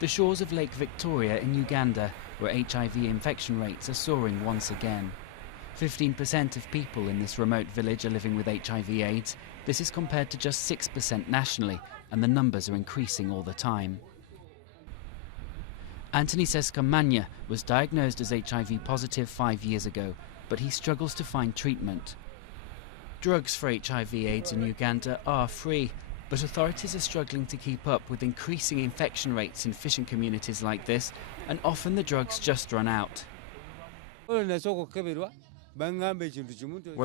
The shores of Lake Victoria in Uganda, where HIV infection rates are soaring once again. 15% of people in this remote village are living with HIV/AIDS. This is compared to just 6% nationally, and the numbers are increasing all the time. Anthony Seskamanya was diagnosed as HIV positive 5 years ago, but he struggles to find treatment. Drugs for HIV/AIDS in Uganda are free, but authorities are struggling to keep up with increasing infection rates in fishing communities like this, and often the drugs just run out. When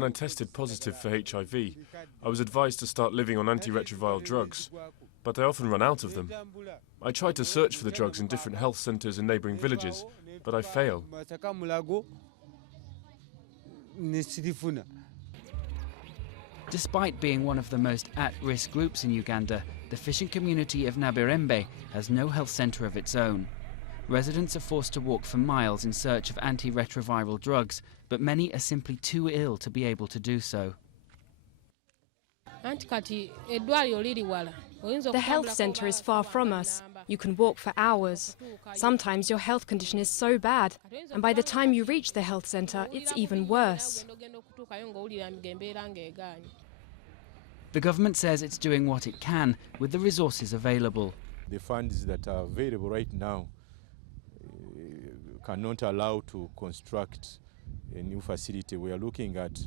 I tested positive for HIV, I was advised to start living on antiretroviral drugs, but I often run out of them. I tried to search for the drugs in different health centres in neighbouring villages, but I fail. Despite being one of the most at-risk groups in Uganda, the fishing community of Nabirembe has no health centre of its own. Residents are forced to walk for miles in search of antiretroviral drugs, but many are simply too ill to be able to do so. The health centre is far from us. You can walk for hours. Sometimes your health condition is so bad, and by the time you reach the health centre, it's even worse. The government says it's doing what it can with the resources available. The funds that are available right now cannot allow to construct a new facility. We are looking at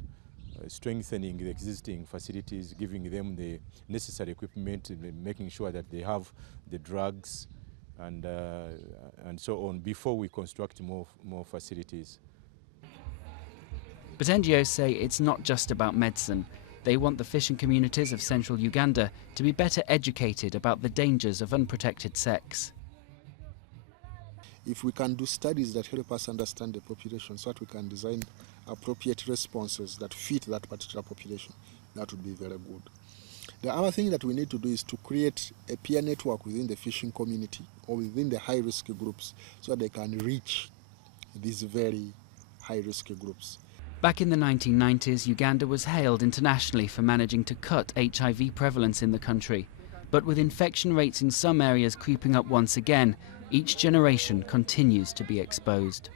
strengthening the existing facilities, giving them the necessary equipment, making sure that they have the drugs and so on before we construct more facilities. But NGOs say it's not just about medicine. They want the fishing communities of central Uganda to be better educated about the dangers of unprotected sex. If we can do studies that help us understand the population so that we can design appropriate responses that fit that particular population, that would be very good. The other thing that we need to do is to create a peer network within the fishing community or within the high-risk groups so that they can reach these very high-risk groups. Back in the 1990s, Uganda was hailed internationally for managing to cut HIV prevalence in the country. But with infection rates in some areas creeping up once again, each generation continues to be exposed.